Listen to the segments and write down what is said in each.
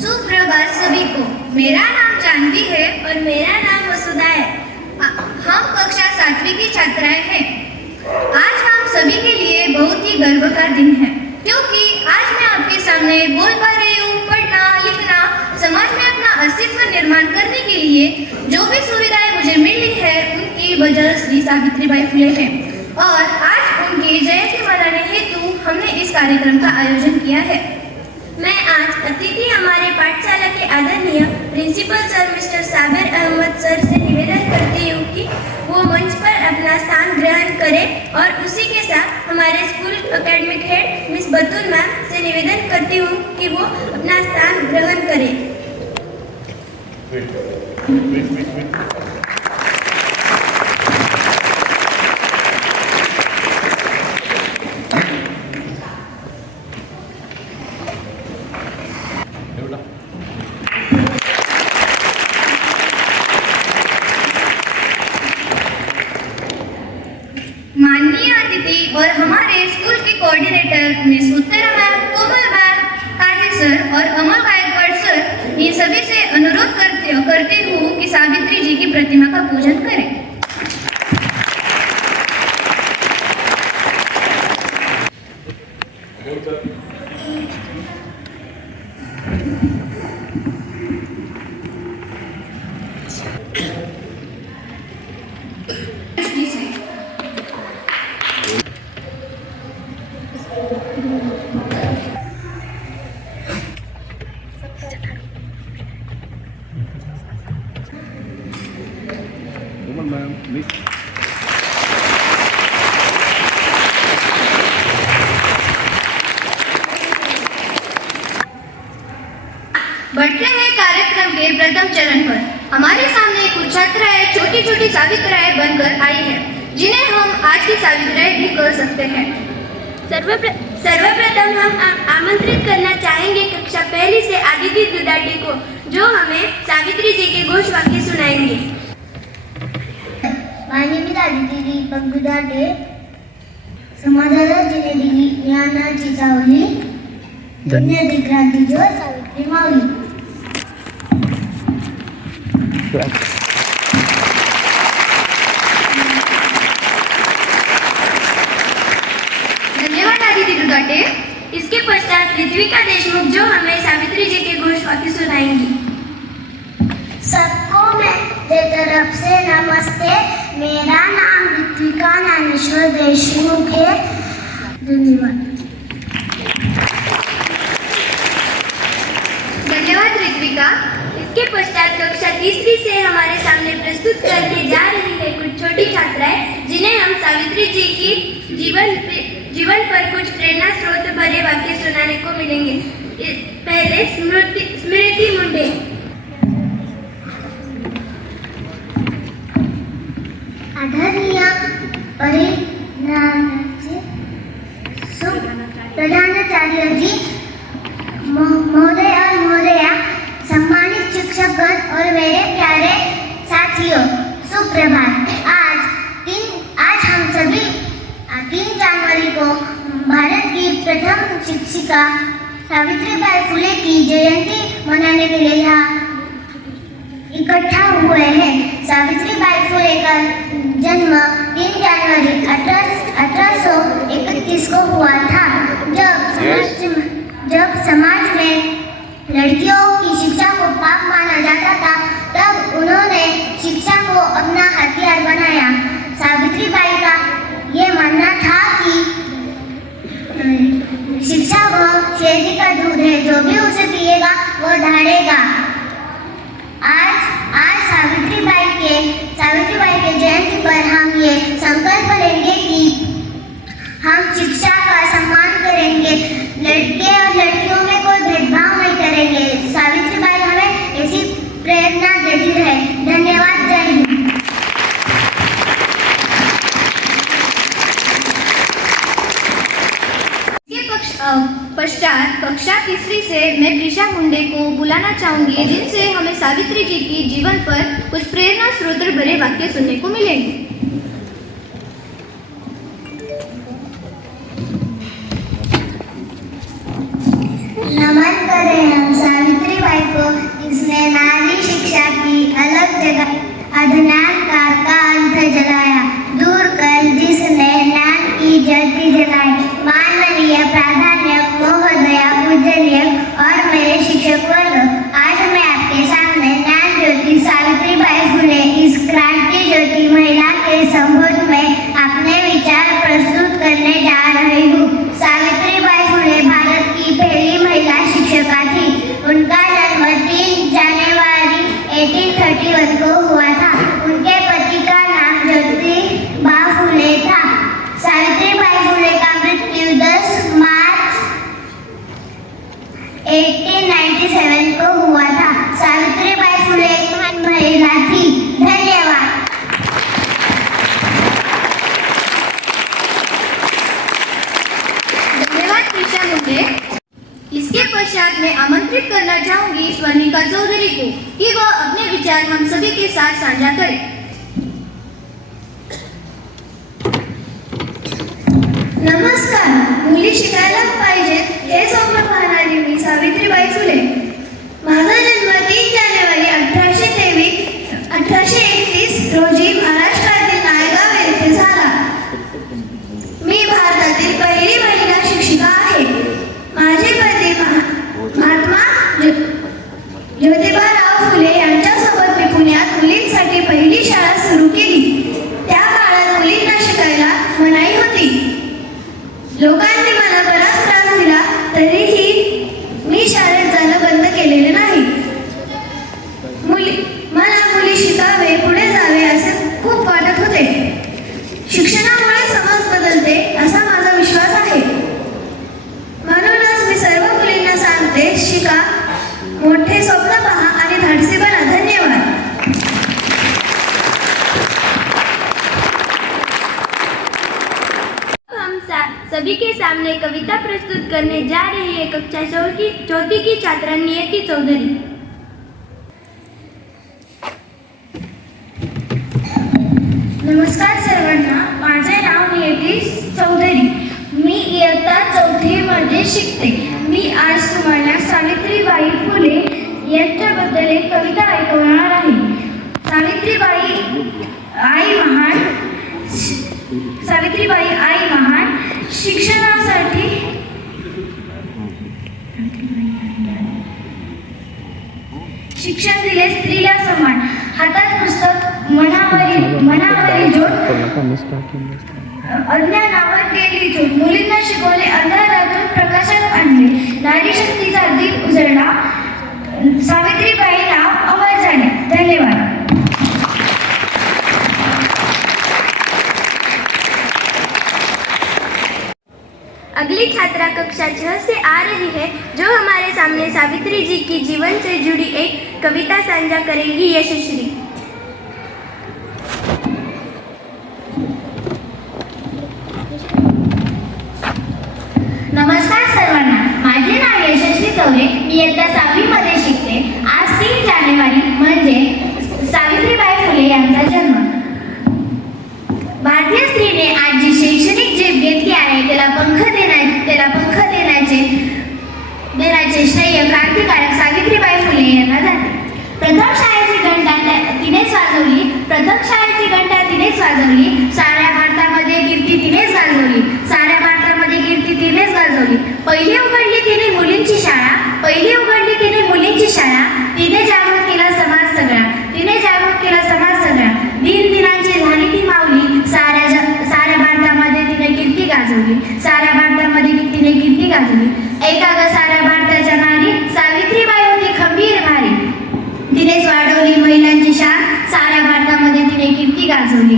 सुप्रभात सभी को। मेरा नाम जानवी है और मेरा नाम वसुधा है। हम कक्षा 7वीं की छात्राएं हैं। आज हम सभी के लिए बहुत ही गर्व का दिन है, क्योंकि आज मैं आपके सामने बोल पा रही हूँ। पढ़ना लिखना, समाज में अपना अस्तित्व निर्माण करने के लिए जो भी सुविधाएं मुझे मिली है, उनकी वजह श्री सावित्रीबाई फुले है। और आज उनकी जयंती मनाने हेतु हमने इस कार्यक्रम का आयोजन किया है। मैं आज अतिथि हमारे पाठशाला के आदरणीय principal sir mister Sabir Ahmad sir से निवेदन करती हूँ कि वो मंच पर अपना स्थान ग्रहण करें, और उसी के साथ हमारे स्कूल एकेडमिक हेड मिस बतूल मैम से निवेदन करती हूँ कि वो अपना स्थान ग्रहण करें। माननीय अतिथि और हमारे स्कूल के कोऑर्डिनेटर मिस उत्तरा मैम, कोमल मैम, काजी सर और अमल गायकवाड़ सर, इन सभी से अनुरोध करती हूँ कि सावित्री जी की प्रतिमा का पूजन करें। बढ़ते हैं कार्यक्रम के प्रथम चरण पर। हमारे सामने कुछ छात्राएं छोटी छोटी सावित्राएं बनकर आई हैं, जिन्हें हम आज की सावित्राएं भी कह सकते हैं। सर्वप्रथम हम आमंत्रित करना चाहेंगे कक्षा 1 से आदिति दुदाटे को, जो हमें सावित्री जी के घोष वाक्य सुनाएंगे। My name is Aditi Deepak Dudate. समाधारा जिने दिली ज्ञानाची सावली, धन्य दिक्रांती जो सावित्री माऊली। धन्यवाद आदिति दुदाटे। इसके पश्चात ऋत्विका देशमुख, जो हमें सावित्री जी के घोष वाक्य सुनाएंगी। सबको मेरे तरफ से नमस्ते। मेरा नाम ऋत्विका ज्ञानेश्वर देशमुख है। धन्यवाद। धन्यवाद ऋत्विका। इसके पश्चात कक्षा 3 से हमारे सामने प्रस्तुत करने जा रही है कुछ छोटी छात्राएं, जिन्हें हम सावित्री जी की जीवन पर कुछ प्रेरणा स्रोत भरे वाक्य सुनाने को मिलेंगे। पहले स्मृति मुंडे। आदरणीय प्रधानाचार्य जी महोदय और महोदया, सम्मानित शिक्षकगण और मेरे प्यारे साथियों, सुप्रभात। आज हम सभी 3 जनवरी को भारत की प्रथम शिक्षिका सावित्रीबाई फुले की जयंती मनाने के लिए यहाँ इकट्ठा हुए हैं। सावित्रीबाई फुले का जन्म 3 जनवरी 1831 को हुआ था। जब समाज में लड़कियों की शिक्षा को पाप माना जाता था, तब उन्होंने शिक्षा को अपना हथियार बनाया। सावित्रीबाई का ये मानना था कि शिक्षा वो शेरनी का दूध है, जो भी उसे पिएगा वो ढालेगा। आज सावित्रीबाई के जयंती पर हम ये संकल्प लेंगे कि हम शिक्षा का सम्मान करेंगे, लड़के और लड़कियों में कोई भेदभाव नहीं करेंगे। सावित्रीबाई हमें ऐसी प्रेरणा देती रहे। धन्यवाद। जय हिंद। पश्चात कक्षा 3 से मैं प्रिशा मुंडे को बुलाना चाहूंगी, जिनसे हमें सावित्री जी की जीवन पर कुछ प्रेरणा स्रोत भरे वाक्य सुनने को मिलेंगे। नमन करें हम सावित्रीबाई जगाई, अज्ञान का अंत जलाया, दूर कर जिसने ज्ञान की ज्योति जलाई। माननीय प्राध्यापक महोदया, पूजनीय और मेरे शिक्षक वर्ग, आज मैं आपके सामने ज्ञान ज्योति सावित्रीबाई फुले इस क्रांति ज्योति महिला के संबोध में अपने विचार प्रस्तुत करने जा रही हूँ। सावित्रीबाई फुले भारत की पहली महिला शिक्षिका थी। उनका जन्म 3 जनवरी 1831 को हुआ था। उनके पति का नाम ज्योतिबा फुले था। सावित्रीबाई फुले का मृत्यु 10 मार्च 1897 को हुआ था। सावित्रीबाई फुले एक महान महिला थी। धन्यवाद। धन्यवाद प्रीशा मुझे। इसके पश्चात मैं आमंत्रित करना चाहूंगी स्वर्णिका चौधरी को कि वह अपने विचार हम सभी के साथ साझा करें। नमस्कार। मुली शिकायला पाहिजेत हे स्वप्न पाहणारी मी सावित्रीबाई फुले। माझा जन्म 3 जानेवारी 1831 रोजी महाराष्ट्रातील नायगाव येथे झाला। मी भारतातील पहिली महिला शिक्षिका आहे। माझे पती महात्मा ज्योतिबाराव फुले यांच्यासोबत मी पुण्यात मुलींसाठी पहिली शाळा सुरू केली। त्या काळात मुलींना शिकायला मनाई होती। लोकांनी मला बराच त्रास दिला, तरीही मी शाळेत जाणं बंद केलेले नाही। मला मुली शिकावे, पुढे जावे असे खूप वाटत होते। शिक्षणामुळे समाज बदलते असा माझा विश्वास आहे। म्हणूनच मी सर्व मुलींना सांगते, शिका, मोठे स्वप्न पहा आणि धाडसी बना। धन्यवाद। सभी के सामने कविता प्रस्तुत करने जा रही है कक्षा चौथी की छात्रा नियति चौधरी। नमस्कार सर्वांना, माझे नाव नियति चौधरी। मी इयत्ता 4थी मध्ये शिकते। मी आज तुम्हाला सावित्रीबाई फुले यांच्याबद्दल एक कविता ऐकवणार आहे। सावित्रीबाई आई महान, शिक्षणासाठी शिक्षण दिले स्त्रीला समान, हातात पुस्तक मनावरील जोड, अज्ञानावर केली जोड, मुलींना शिकवले, अंधारातून प्रकाशात आणले, नारी शक्तीचा दीप उजळला, सावित्रीबाई नाव अमर झाले। धन्यवाद। अगली छात्रा कक्षा 6 से आ रही है, जो हमारे सामने सावित्री जी की जीवन से जुड़ी एक कविता साझा करेंगी। यशश्री। नमस्कार सर्वांना, माझे नाव यशस्वी चौरे। मी इयत्ता 6वी मध्ये शिकते। आज 3 जानेवारी म्हणजे सावित्रीबाई फुले यांचा जन्म। भारतीय स्त्रीने आज जी शैक्षणिक झेप घेतली आहे, त्याला पंख देण्याचे श्रेय क्रांतिकारक सावित्रीबाई फुले यांना जाते। प्रथम शाळेची घंटा तिनेच वाजवली। साऱ्या भारतामध्ये कीर्ती तिनेच गाजवली। पहिली उघडली तिने मुलींची शाळा। तिने जागृत केला समाज सगळा। दिनांची झाली ती माऊली। साऱ्या भारतामध्ये तिने कीर्ती गाजवली। एका साऱ्या भारताच्या नारी सावित्रीबाई होती खंबीर भारी। तिनेच वाढवली महिलांची शान, साऱ्या भारतामध्ये तिने कीर्ती गाजवली।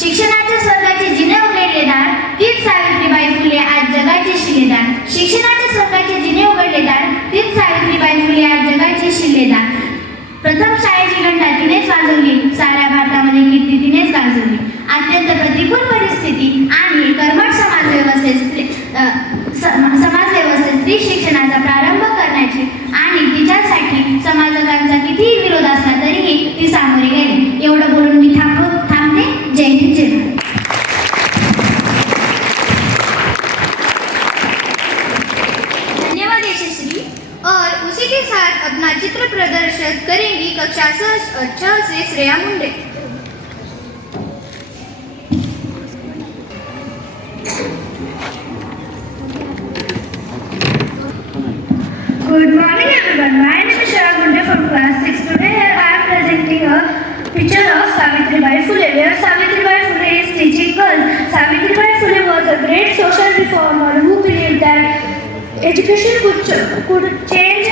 शिक्षणाच्या स्वर्गाचे जिने उघडले दार, तीच सावित्रीबाई फुले आज जगाचे शिलेदार। शिक्षणाच्या स्वर्गाचे जिने उघडले दार, तीच के साथ अपना चित्र प्रदर्शित करेंगी कक्षा 6 से Shreya Munde. Good morning everyone. My name is Shreya Gunde from class 6. Today here I am presenting a picture of Savitribai Phule, where Savitribai Phule is teaching girls. Savitribai Phule was a great social reformer who believed that education could change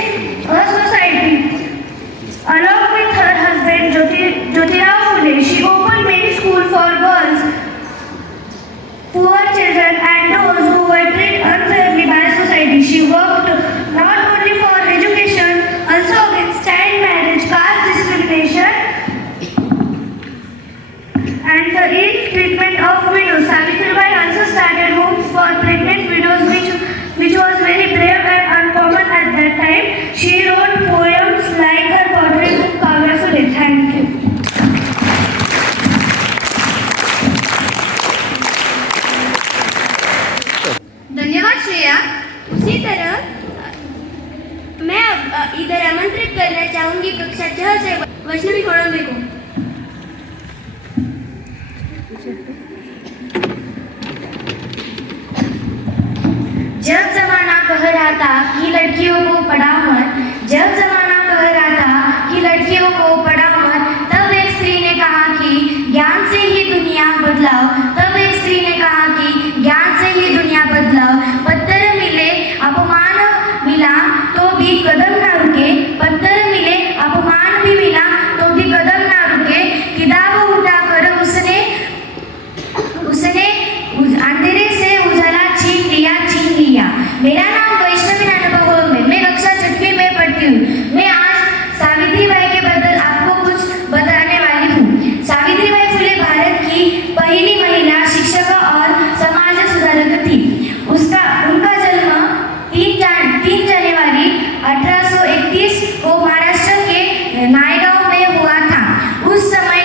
a society. Along with her husband Jyotirao Phule, she opened many schools for girls, poor children and those who were treated unfairly by society. She worked not only for education, also against child marriage, caste discrimination, and the ill treatment of widows. Savitribai also started homes for pregnant widows, which was very brave and uncommon at that time. She wrote poems like her portrait book Kavya Phule. Thank you. धन्यवाद श्रेया। उसी तरह मैं इधर आमंत्रित करना चाहूंगी कक्षा 6 से वैष्णवी कोड़म्बे को। जब जमाना कह रहा था कि लड़कियों को पढ़ाओ मत, जब जमाना कह रहा था कि लड़कियों को पढ़ाओ मत, तब एक स्त्री ने कहा कि ज्ञान से ही दुनिया बदलाओ, तब एक स्त्री ने कहा कि ज्ञान से ही दुनिया बदलाओ। पत्थर मिले अपमान मिला तो भी कदम ना रुके, पत्थर मिले अपमान भी मिला तो भी कदम ना रुके। किताब उठाकर उसने अंधेरे से उजाला छीन लिया। मेरा नाम वैष्णवी नाटक है, मैं कक्षा 6वीं में पढ़ती हूँ। मैं आज सावित्रीबाई के बद्दल आपको कुछ बताने वाली हूँ। सावित्रीबाई फुले भारत की पहली महिला शिक्षक और समाज सुधारक थी। उनका जन्म 3 जनवरी 1831 को महाराष्ट्र के नायगांव में हुआ था। उस समय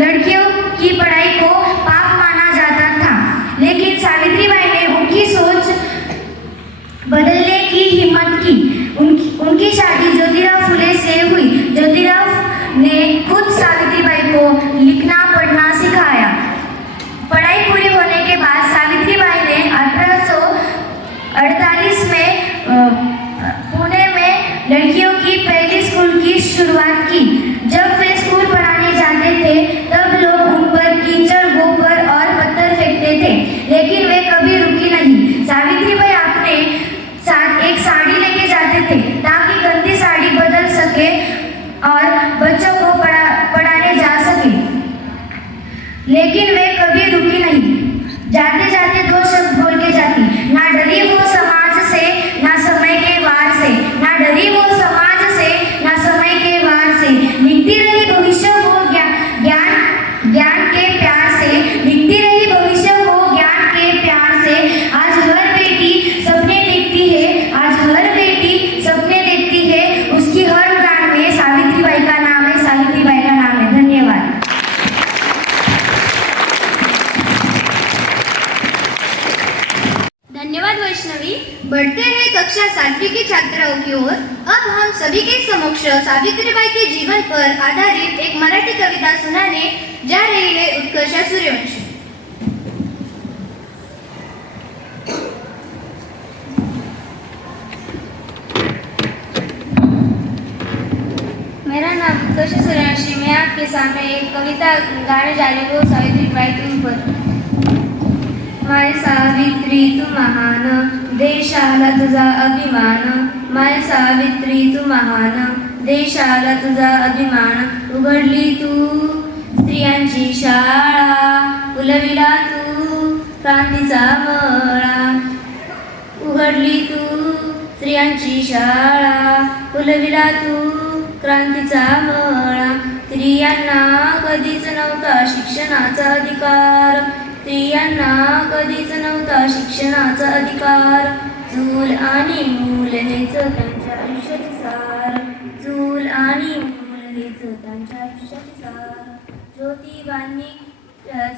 लड़कियों की पढ़ाई को पाप माना जाता था, लेकिन सावित्रीबाई ने उनकी सोच बदलने की हिम्मत की। उनकी शादी ज्योतिराव फुले से हुई। ज्योतिराव ने खुद सावित्रीबाई को लिखना पढ़ना सिखाया। पढ़ाई पूरी होने के बाद सावित्रीबाई ने 1848 में पुणे में लड़कियों की पहली स्कूल की शुरुआत की। जब वे स्कूल पढ़ाने जाते थे तब लोग उन पर कीचड़, गोबर और पत्थर फेंकते थे, लेकिन वे कभी रुकी नहीं। सावित्रीबाई अपने साथ एक साड़ी लेके जाते थे ताकि गंदी साड़ी बदल सके और बच्चों को पढ़ाने जा सके, लेकिन वे कभी रुकी नहीं। जाते जाते 2 शब्द बोल के जाती, ना डरी वो समाज से ना समय के वार से, ना डरी वो समाज से ना समय के वार से। लिखती रही भविष्य को ज्ञान के प्यार से, लिखती रही भविष्य को ज्ञान के प्यार से। आज हर बेटी सपने देखती है, आज हर बेटी सपने देखती है। उसकी हर गान में सावित्रीबाई का नाम है, सावित्रीबाई का नाम है। धन्यवाद। धन्यवाद वैष्णवी। बढ़ते हैं कक्षा 7वीं की छात्राओं की ओर। अब हम सभी के समक्ष सावित्रीबाई के जीवन पर आधारित एक मराठी कविता सुनाने जा रही है उत्कर्षा सूर्यवंशी। मेरा नाम उत्कर्षा सूर्यवंशी। मैं आपके सामने एक कविता गाने जा रही हूँ सावित्रीबाई के ऊपर। माय सावित्री तू महान, देशाला तुझा अभिमान। माय सावित्री तू महान, देशाला तुझा अभिमान. उघडली तू स्त्रियांची शाळा, फुलविला तू क्रांतीचा मळा. उघडली तू स्त्रियांची शाळा, फुलविला तू क्रांतीचा मळा. स्त्रियांना कधीच नव्हता शिक्षणाचा अधिकार, स्त्रियांना कधीच नव्हता शिक्षणाचा अधिकार. चूल आणि मूल हेच त्यांच्या आयुष्याचे सार, चूल आणि मूल हेच त्यांच्या आयुष्याचे सार. ज्योतिबांनी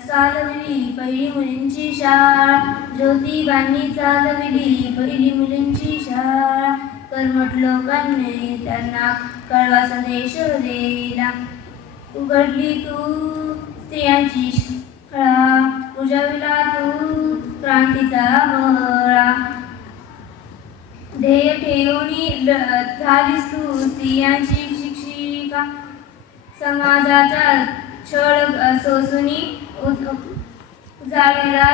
चालवली पहिली मुलींची शाळा, ज्योतिबांनी चालवली पहिली मुलींची शाळा. कर्मठ लोकांनी त्यांना कळवा संदेश दिला. उघडली तू स्त्रियांची शाळा, उजविला तू क्रांतीचा मळा. ध्येय ठेवून झालीस तू स्त्रियांची शिक्षिका, समाजाचा छळ सोसूनी उजाळलेला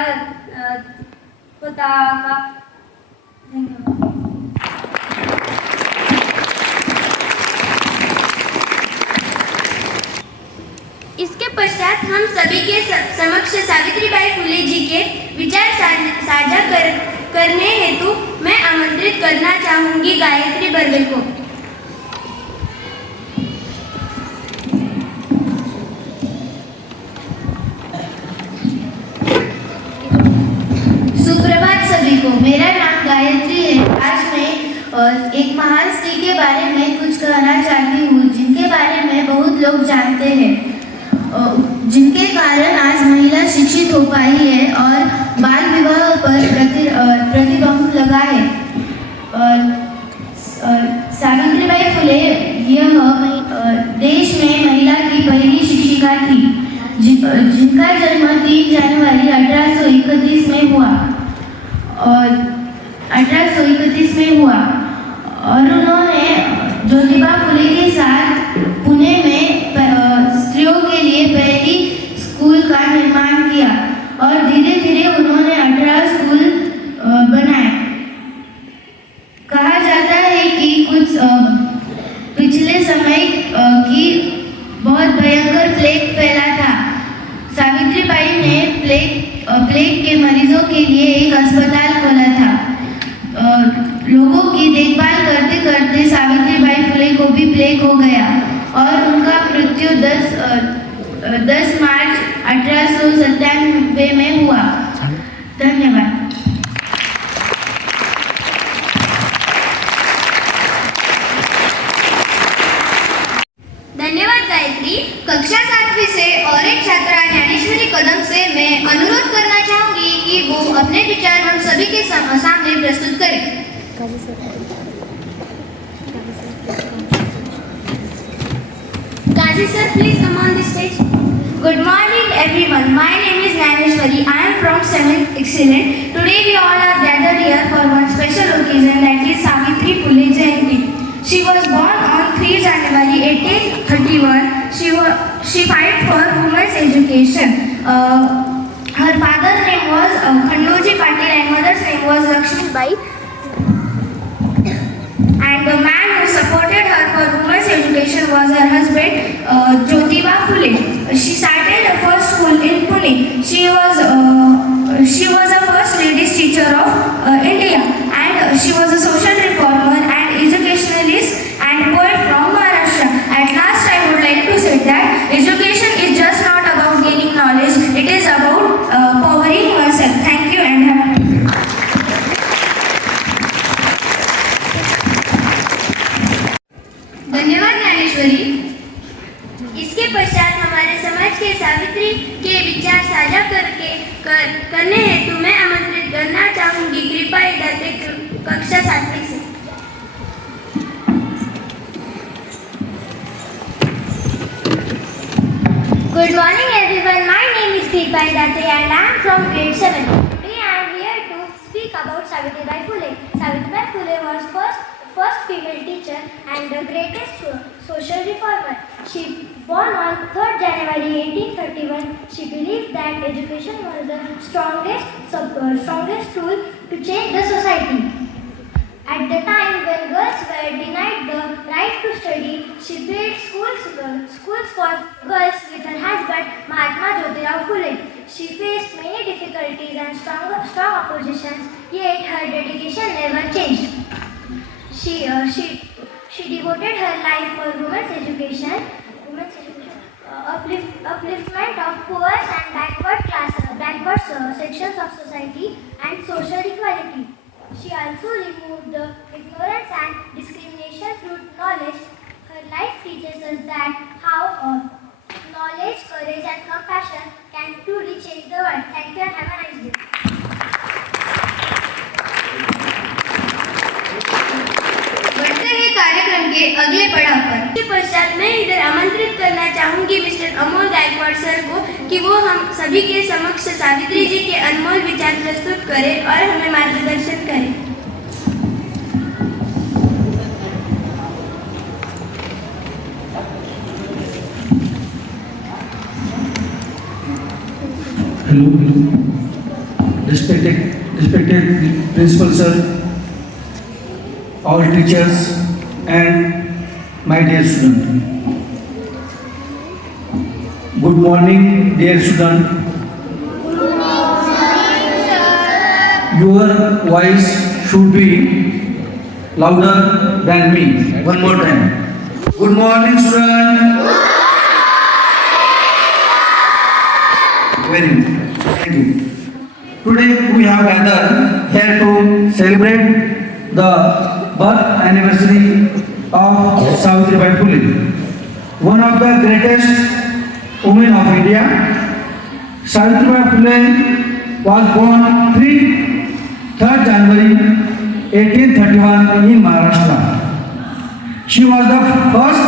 पताका. धन्यवाद. इसके पश्चात हम सभी के समक्ष सावित्रीबाई फुले जी के विचार साझा करने हेतु मैं आमंत्रित करना चाहूंगी गायत्री बर्वे को. सुप्रभात सभी को. मेरा नाम गायत्री है. आज मैं एक महान स्त्री के बारे में कुछ कहना चाहती हूँ, जिनके बारे में बहुत लोग जानते हैं, जिनके कारण आज महिला शिक्षित हो पाई है और बाल विवाह पर प्रतिबंध लगा है. सावित्रीबाई फुले यह देश में महिला की पहली शिक्षिका थी, जिनका जन्म 3 जनवरी 1831 में हुआ और उन्होंने ज्योतिबा फुले के साथ पुणे में स्त्रियों के लिए पहली स्कूल का निर्माण किया और धीरे धीरे उन्होंने 18 स्कूल बनाए. कहा जाता है कि कुछ पिछले समय की बहुत भयंकर प्लेग फैला था. सावित्रीबाई ने प्लेग के मरीजों के लिए एक अस्पताल खोला था. लोगों की देखभाल करते करते सावित्रीबाई फुले को भी प्लेग हो गया और उनका मृत्यु 10 मार्च 1897 में हुआ. धन्यवाद. धन्यवाद गायत्री. कक्षा 7वीं से और एक छात्रा ज्ञानेश्वरी कदम से मैं अनुरोध करना चाहूंगी कि वो अपने विचार हम सभी के सामने प्रस्तुत करें. Kazi sir, please come on the stage. Good morning everyone. My name is Naneshwari. I am from 7th Excellent. Today we all are gathered here for one special occasion, that is Savitri Phule Jayanti. She was born on 3 January 1831. She fight for women's education. Her father's name was Khandoji Patil and mother's name was Lakshmi Bai. And the man who supported her for women's education was her husband, Jyotiba Phule. She started her first school in Pune. She was the first ladies teacher of India, and she was a social reformer and educationalist and poet from Maharashtra. At last, I would like to say that education is just not about gaining knowledge; it is about powering oneself. Thank you and have a nice day. धन्यवाद ज्ञानेश्वरी. इसके पश्चात हमारे समाज के सावित्री के विचार साझा करने हेतु मैं आमंत्रित करना चाहूंगी कृपा दाते कक्षा 7वीं से. Good morning everyone. My name is Kripa Date and I am from grade 7. Today I am here to speak about Savitribai Phule. Savitribai Phule was first female teacher and the greatest social reformer. She born on 3rd January 1831. She believed that education was the strongest tool to change the society. At the time when girls were denied the right to study, she built schools for girls with her husband Mahatma Jyotirao Phule. She faced many difficulties and strong oppositions, yet her dedication never changed. She devoted her life for women's education, upliftment of poor and backward sections of society, and social equality. She also removed the ignorance and discrimination through knowledge. Her life teaches us that how knowledge, courage, and compassion can truly change the world. Thank you and have a nice day. अगले पड़ाव पर। इसके पश्चात मैं इधर आमंत्रित करना चाहूंगी mister Amol Gaekwad sir को कि वो हम सभी के समक्ष सावित्री जी के अनमोल विचार प्रस्तुत करें और हमें मार्गदर्शन करें। Hello, respected principal sir, all teachers and my dear student. Good morning, dear student. Your voice should be louder than me. One more time. Good morning, student. Very good. Thank you. Today we have gathered here to celebrate the birth anniversary of Savitribai Phule, one of the greatest women of India. Savitribai Phule was born 3rd January 1831 in Maharashtra. She was the first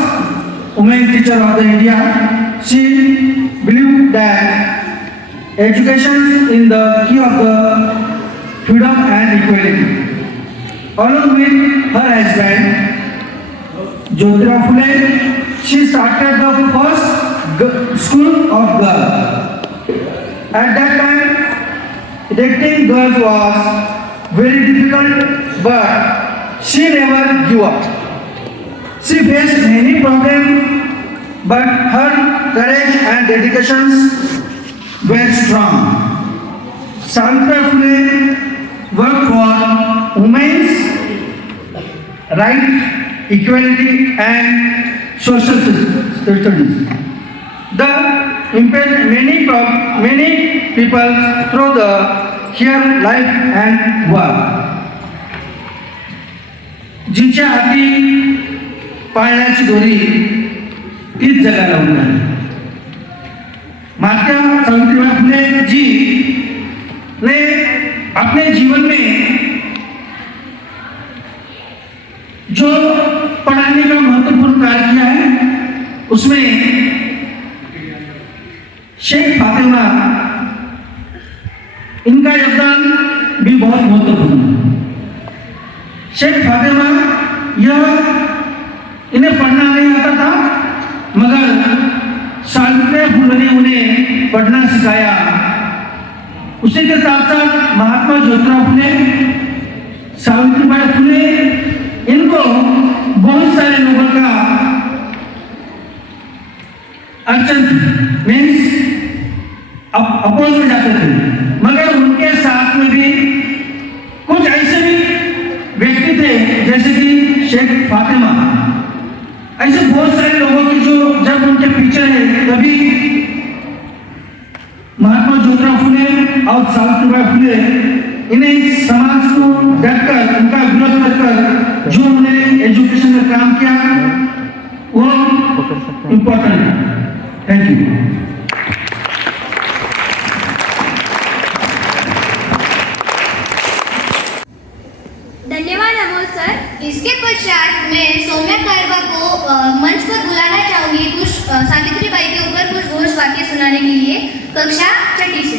woman teacher of the India. She believed that education is the key of the freedom and equality. Along with her husband, Jyotirao Phule, she started the first school of girls. At that time, educating girls was very difficult, but she never gave up. She faced many problems, but her courage and dedication were strong. Savitribai Phule worked for women's rights, equality and social studies. The impaired many people through the her life and work. जिच्या हाती पाळण्याची दोरी तीच जगाला उरणार. माता सावित्रीबाई फुले जी ने अपने जीवन में जो पढ़ाने का महत्वपूर्ण कार्य किया है उसमें शेख फातिमा इनका योगदान भी बहुत महत्वपूर्ण है। शेख फातिमा यह इन्हें पढ़ना नहीं आता था, मगर सावित्रीबाई फुले ने उन्हें पढ़ना सिखाया। उसी के साथ साथ महात्मा ज्योतिराव फुले, सावित्रीबाई फुले इनको बहुत सारे लोगों का अड़चन मीन्स अपोज में जाते थे, मगर उनके साथ में भी कुछ ऐसे भी व्यक्ति थे जैसे कि शेख फातिमा। ऐसे बहुत सारे लोगों की जो जब उनके पीछे है तभी महात्मा ज्योतिराव फुले और सावित्रीबाई फुले इन्हें समाज को डटकर उनका विरोध करकर जो उन्होंने एजुकेशन में काम किया वो इम्पोर्टेंट है। Thank you. धन्यवाद अमोल सर। इसके पश्चात मैं सौम्या कारवा को मंच पर बुलाना चाहूंगी कुछ सावित्रीबाई के ऊपर कुछ घोष वाक्य सुनाने के लिए, कक्षा 6ठी से।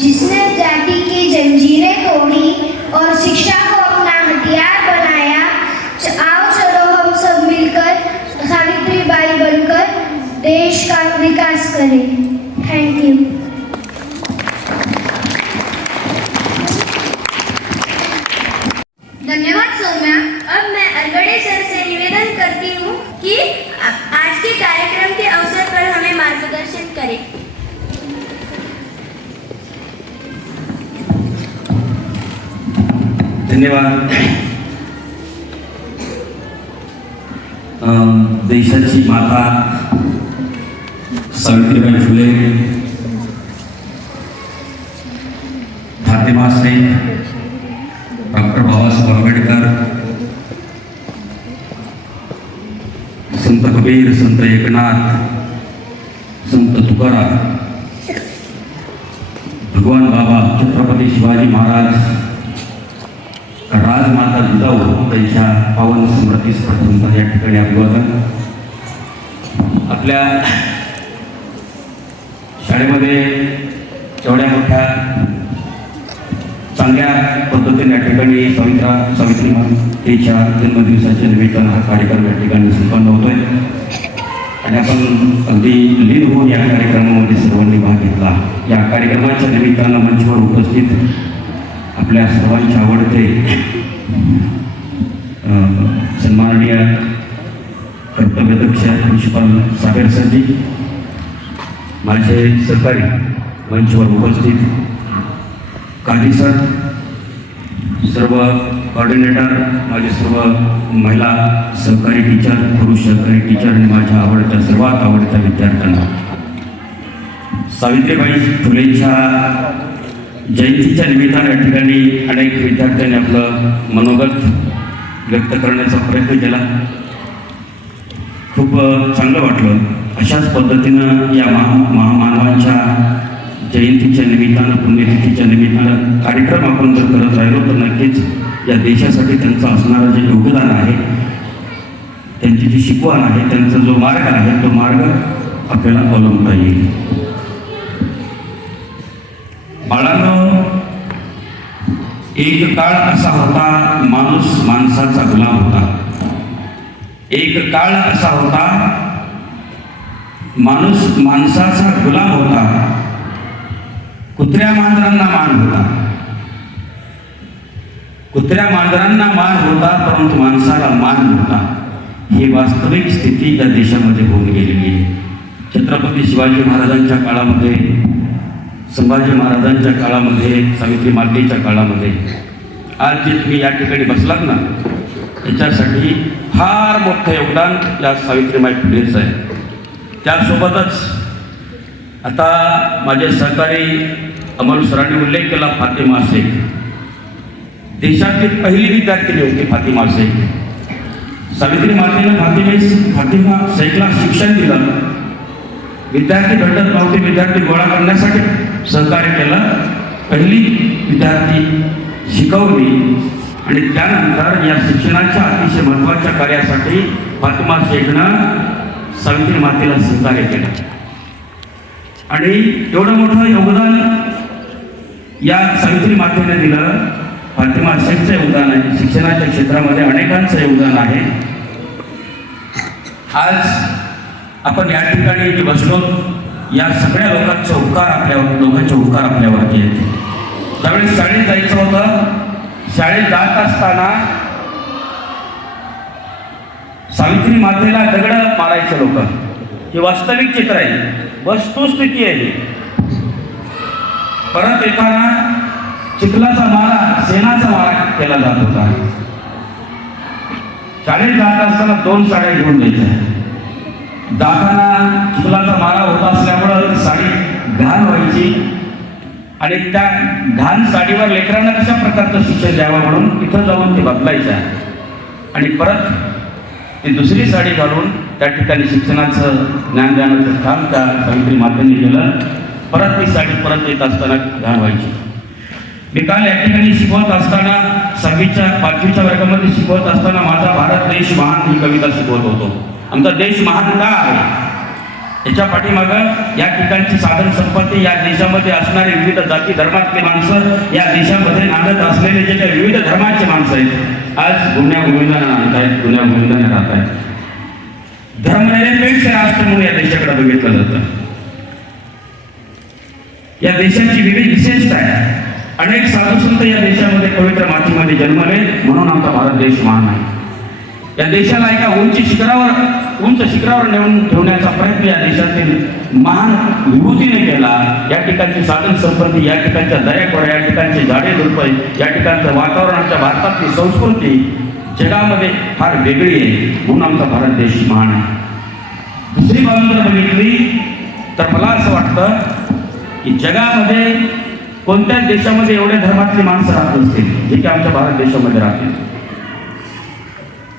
जिसने जाति की जंजीरें तोड़ी और शिक्षा को अपना हथियार बनाया, आओ चलो हम सब मिलकर सावित्रीबाई बनकर देश का विकास करें। Thank you. धन्यवाद सौम्या। अब मैं अरगड़े सर से निवेदन करती हूँ कि आज के कार्यक्रम के अवसर पर हमें मार्गदर्शन करें। धन्यवाद। देशाची माता सावित्रीबाई फुले, फातिमाश्री, डॉक्टर बाबासाहेब आंबेडकर, संत कबीर, संत एकनाथ, संत तुकाराम, भगवान बाबा छत्रपती शिवाजी महाराज, राजमाता जिजाऊ त्यांच्या पावन स्मृतीस प्रथमतः या ठिकाणी अभिवादन. आपल्या शाळेमध्ये एवढ्या मोठ्या चांगल्या पद्धतीने या ठिकाणी सावित्री मातेच्या जन्मदिवसाच्या निमित्तानं हा कार्यक्रम या ठिकाणी संपन्न होतोय आणि आपण अगदी लीन होऊन या कार्यक्रमामध्ये सर्वांनी भाग घेतला. या कार्यक्रमाच्या निमित्तानं मंचवर उपस्थित आपल्या सर्वांचे आवडते सन्माननीय कर्तव्यदक्ष प्रिन्सिपल सागर सरजी, माझे सहकारी मंचवर उपस्थित काजी सर, सर्व कोऑर्डिनेटर, माझे सर्व महिला सहकारी टीचर, पुरुष सहकारी टीचर आणि माझ्या आवडत्या सर्वात आवडत्या विद्यार्थ्यांना सावित्रीबाई फुलेंच्या जयंतीच्या निमित्ताने या ठिकाणी अनेक विद्यार्थ्यांनी आपलं मनोगत व्यक्त करण्याचा प्रयत्न केला. खूप चांगलं वाटलं. अशाच पद्धतीनं या महामानवांच्या जयंतीच्या निमित्तानं, पुण्यतिथीच्या निमित्तानं कार्यक्रम आपण जर करत राहिलो तर नक्कीच या देशासाठी त्यांचं असणारं जे योगदान आहे, त्यांची जी शिकवण आहे, त्यांचा जो मार्ग आहे तो मार्ग आपल्याला अवलंबता येईल. बाळांनो, एक काळ असा होता माणूस माणसाचा गुलाम होता. एक काळ असा होता माणूस माणसाचा गुलाम होता. कुत्र्या मांजरांना मान होता. कुत्र्या मांजरांना मान होता, परंतु माणसाला मान नव्हता. ही वास्तविक स्थिती या देशामध्ये होऊन गेलेली आहे. छत्रपती शिवाजी महाराजांच्या काळामध्ये, संभाजी महाराजांच्या काळामध्ये, सावित्री मातेच्या काळामध्ये आज जे तुम्ही या ठिकाणी बसलात ना, त्याच्यासाठी फार मोठं योगदान या सावित्रीबाई फुलेंचं आहे. त्यासोबतच आता माझे सहकारी अमोल सरांनी उल्लेख केला फातिमा शेख. देशातील पहिली विद्यार्थिनी होती फातिमा शेख. सावित्री मातेनं फातिमा शेखला शिक्षण दिलं. विद्यार्थी भेटत नव्हते, विद्यार्थी गोळा करण्यासाठी सहकार्य केलं. पहिली विद्यार्थी शिकवली आणि त्यानंतर या शिक्षणाच्या अतिशय महत्त्वाच्या कार्यासाठी फातिमा शेखनं सावित्री मातेला सहकार्य केलं आणि एवढं मोठं योगदान या सावित्री मातेने दिलं. फातिमा शेखचं योगदान आहे. शिक्षणाच्या क्षेत्रामध्ये अनेकांचं योगदान आहे. आज आपण या ठिकाणी जे बसलो, या सगळ्या लोकांचे उपकार आपल्यावरती आहेत. ज्यावेळेस शाळेत जायचं होतं, शाळेत जात असताना सावित्री मातेला दगड मारायचे लोक. हे वास्तविक चित्र आहे, वस्तुस्थिती आहे. परत येताना चिखलाचा मारा, शेणाचा मारा केला जात होता. शाळेत जात असताना 2 साड्या घेऊन द्यायच्या. जाताना चिखलाचा मारा होत असल्यामुळं साडी घाण व्हायची आणि त्या घाण साडीवर लेकरांना कशा प्रकारचं शिक्षण द्यावं म्हणून इथं जाऊन ते बदलायचं आणि परत ती दुसरी साडी घालून त्या ठिकाणी शिक्षणाचं ज्ञान देण्याचं काम त्या सावित्री मातेने केलं. परत ती साडी परत येत असताना घाण व्हायची. मी काल या ठिकाणी शिकवत असताना 5वीच्या वर्गामध्ये शिकवत असताना माझा भारत देश महान ही कविता शिकवत होतो. आमचा देश महान का आहे याच्या पाठीमागं या ठिकाणची साधन संपत्ती, या देशामध्ये असणारे विविध जाती धर्मातले माणसं, या देशामध्ये नांदत असलेले जे काही विविध धर्माचे माणसं आहेत, आज गुन्ह्या गोविंदाने नांदत आहेत, गुन्ह्या गोविंदाने राहत आहेत. धर्मनिरपेक्ष राष्ट्र म्हणून या देशाकडे बघितलं जातं. या देशाची विशेषता आहे. अनेक साधू संत या देशामध्ये पवित्र मातीमध्ये जन्मले म्हणून आमचा भारत देश महान आहे. या देशाला एका उंच शिखरावर नेऊन ठेवण्याचा प्रयत्न या देशातील महान विभूतीने केला. या ठिकाणची साधन संपत्ती, या ठिकाणच्या दऱ्याखोऱ्या, या ठिकाणचे झाडे झुडपे, या ठिकाणचं वातावरण, आमच्या भारतातली संस्कृती जगामध्ये फार वेगळी आहे म्हणून आमचा भारत देश महान आहे. दुसरी बाजू जर बघितली तर मला असं वाटतं की जगामध्ये कोणत्याच देशामध्ये एवढ्या धर्मातली माणसं राहत असतील जे की आमच्या भारत देशामध्ये राहतील.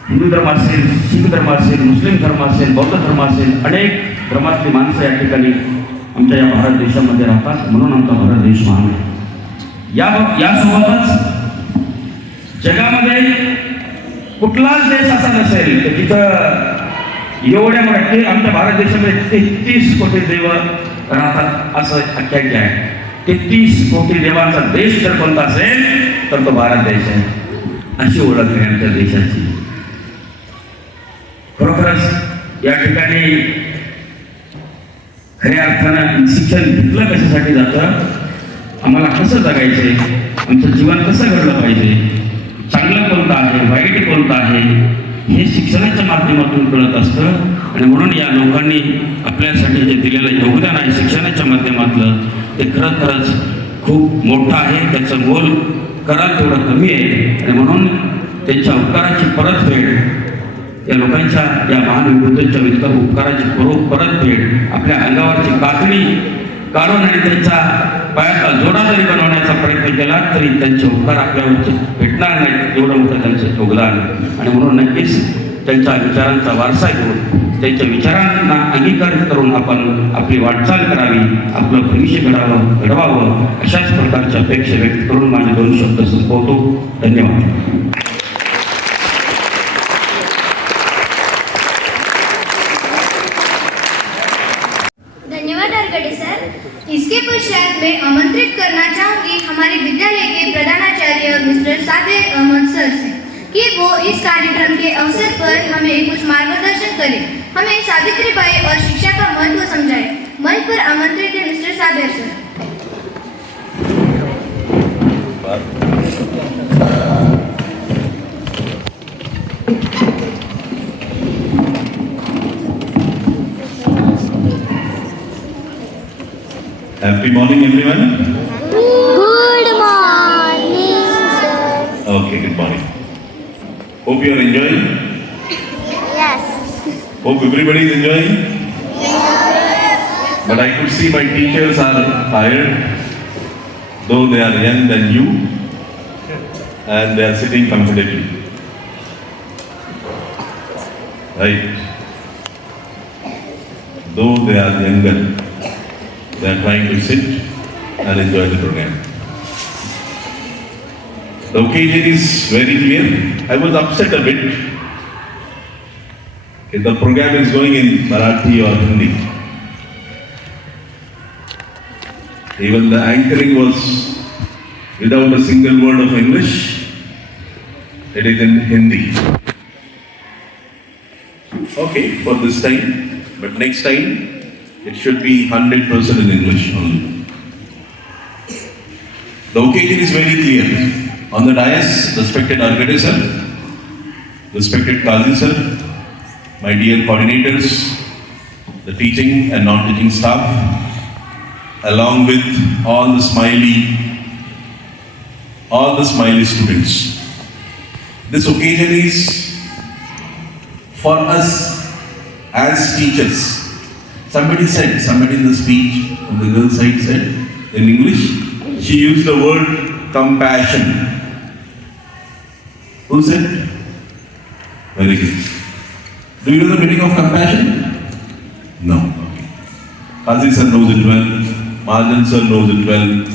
हिंदू धर्म असेल, शीख धर्म असेल, मुस्लिम धर्म असेल, बौद्ध धर्म असेल, अनेक क्रमातली माणसं या ठिकाणी आमच्या या भारत देशामध्ये राहतात, म्हणून आमचा भारत देश महान आहे. यासोबतच जगामध्ये कुठलाच देश असा नसेल की तिथं एवढ्या मोठ्या आमच्या भारत देशामध्ये 33 कोटी देव राहतात असं आख्यायिका आहे. 33 कोटी देवांचा देश जर कोणता असेल तर तो भारत देश आहे, अशी ओळख आहे आमच्या देशाची. खरोखरच या ठिकाणी खऱ्या अर्थानं शिक्षण घेतलं कशासाठी जातं, आम्हाला कसं जगायचंय, आमचं जीवन कसं घडलं पाहिजे, चांगलं कोणतं आहे, वाईट कोणतं आहे, हे शिक्षणाच्या माध्यमातून कळत असतं. आणि म्हणून या लोकांनी आपल्यासाठी जे दिलेलं योगदान आहे शिक्षणाच्या माध्यमातलं, ते खरंच खूप मोठं आहे. त्याचं मोल कराल तेवढं कमी आहे. आणि म्हणून त्यांच्या उपकाराची परतफेड, या लोकांच्या या महान विभूतींच्या उपकाराची परतफेड आपल्या अंगावरची कातडी काढून आणि त्यांच्या पायाचा जोडा जरी बनवण्याचा प्रयत्न केला तरी त्यांचे उपकार आपल्यावरचे भेटणार नाहीत, एवढं मोठं त्यांचं योगदान. आणि म्हणून नक्कीच त्यांच्या विचारांचा वारसा घेऊन त्यांच्या विचारांना अंगीकार करून आपण आपली वाटचाल करावी, आपलं भविष्य घडवावं अशाच प्रकारच्या अपेक्षा व्यक्त करून माझे 2 शब्द संपवतो. धन्यवाद. धन्यवाद हरगड़े सर. इसके पश्चात मैं आमंत्रित करना चाहूंगी हमारे विद्यालय के प्रधानाचार्य मिस्टर साबिर अहमद सर से कि वो इस कार्यक्रम के अवसर पर हमें कुछ मार्गदर्शन करें, हमें सावित्रीबाई और शिक्षा का महत्व समझाएं. मंच पर आमंत्रित है mister Sabir sir. Happy morning, everyone. Good morning, sir. Okay, good morning. Hope you are enjoying. Yes. Hope everybody is enjoying. But I could see my teachers are tired, though they are young than you, and they are sitting comfortably. Right? Though they are younger, they are trying to sit and enjoy the program. The occasion is very clear. I was upset a bit. If the program is going in Marathi or Hindi, even the anchoring was without a single word of English. It is in Hindi. Okay, for this time, but next time it should be 100% in English only. The occasion is very clear. On the dais, respected Argade sir, respected Kazi sir, my dear coordinators, the teaching and non-teaching staff, along with all the smiley students. This occasion is for us as teachers. Somebody in the speech on the girl side said, in English, she used the word compassion. Who said? Very good. Do you know the meaning of compassion? No. Kazi sir knows it well, Mahajan sir knows it well,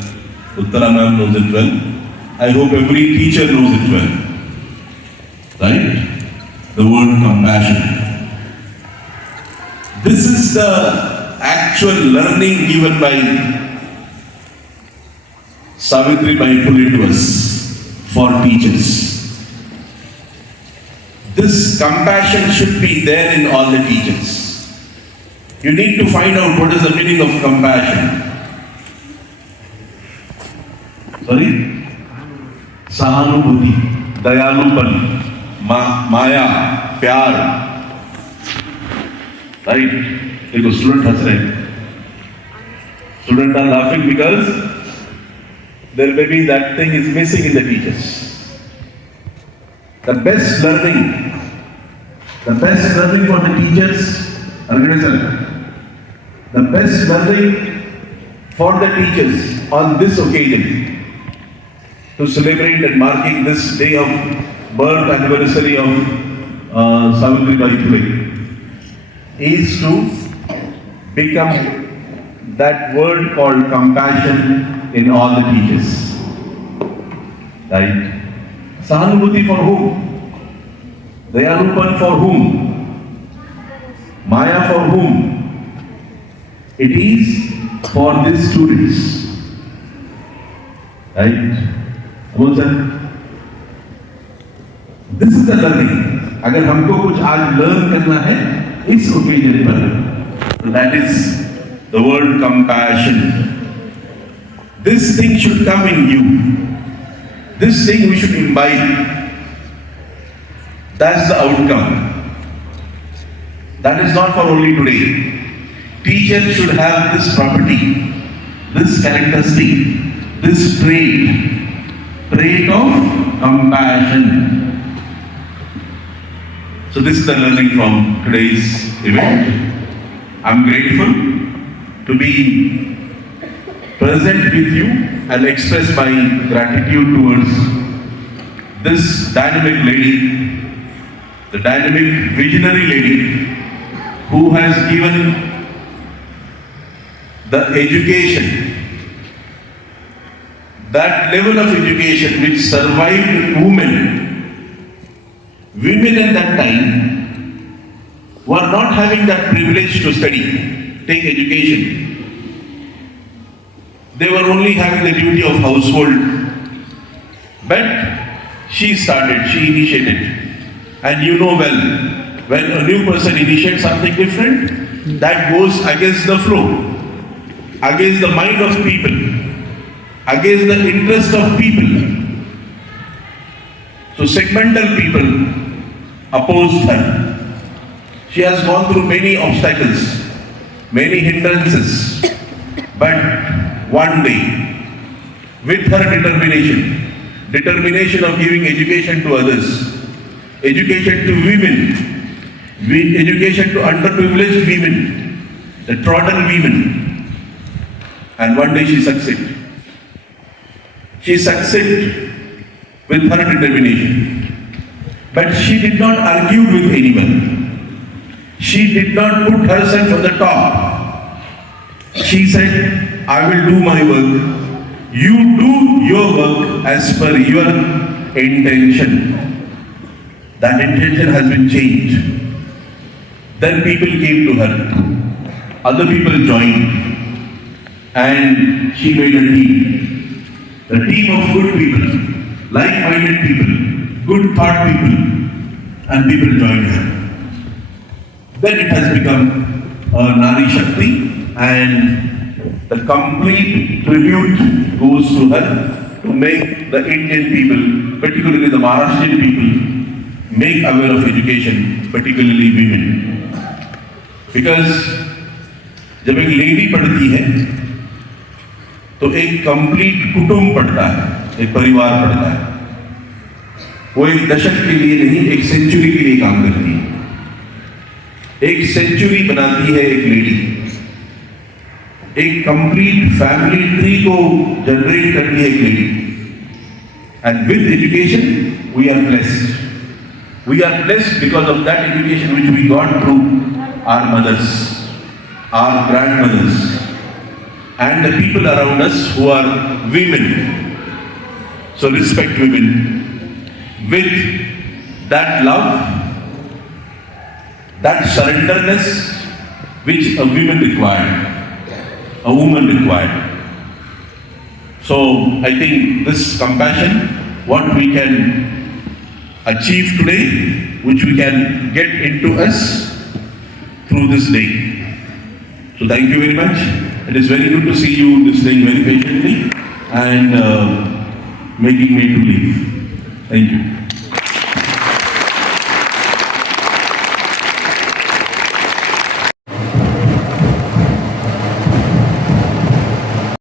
Uttara ma'am knows it well. I hope every teacher knows it well. Right? The word compassion. This is the actual learning given by Savitribai Phule to us for teachers. This compassion should be there in all the teachers. You need to find out what is the meaning of compassion. Sorry? Sahanubhuti, Dayalupan, Maya, Pyar. Right? Because student has right. Students are laughing because there may be that thing is missing in the teachers. The best learning for the teachers, the best learning for the teachers on this occasion to celebrate and marking this day of birth anniversary of Savitribai Phule is to become that word called compassion in all the teachers. Right? Sahanubhuti for whom? Dayalupan for whom? Maya for whom? It is for these students. Right? This is the learning. अगर हमको कुछ आज learn करना है इस occasion per, so that is the word compassion. This thing should come in you. This thing we should imbibe. That's the outcome. That is not for only today. Teachers should have this property, this characteristic, this trait of compassion. So this is the learning from today's event. I'm grateful to be present with you and express my gratitude towards this dynamic lady, the dynamic visionary lady who has given the education, that level of education which survived women. Women at that time were not having that privilege to study, take education. They were only having the duty of household. But she started, she initiated. And you know well, when a new person initiates something different, that goes against the flow, against the mind of people, against the interest of people. So segmental people opposed her. She has gone through many obstacles, many hindrances, but one day, with her determination of giving education to others, education to women, education to underprivileged women, the trodden women, and one day she succeeded. She succeeded with her determination. But she did not argue with anyone. She did not put herself on the top. She said, I will do my work. You do your work as per your intention. That intention has been changed. Then people came to her. Other people joined. And she made a team. A team of good people, like-minded people, good thought people, and people joined her. Then it has become a Nari Shakti, and the complete tribute goes to her to make the Indian people, particularly the Maharashtrian people, make aware of education, particularly women. Because जब एक lady पढ़ती है तो एक complete कुटुंब पढ़ता है, एक परिवार पढ़ता है. वो एक दशक के लिए नहीं, एक सेंचुरी के लिए काम करती है. एक सेंचुरी बनाती है एक लेडी. एक कंप्लीट फैमिली ट्री को जनरेट करती है एक lady. And with education we are blessed. We are blessed because of that education which we got through our mothers, our grandmothers, and the people around us who are women. So respect women with that love, that surrenderness which a woman required. So I think this compassion, what we can achieve today, which we can get into us through this day. So thank you very much. It is very good to see you listening very patiently and making me to leave. Thank you.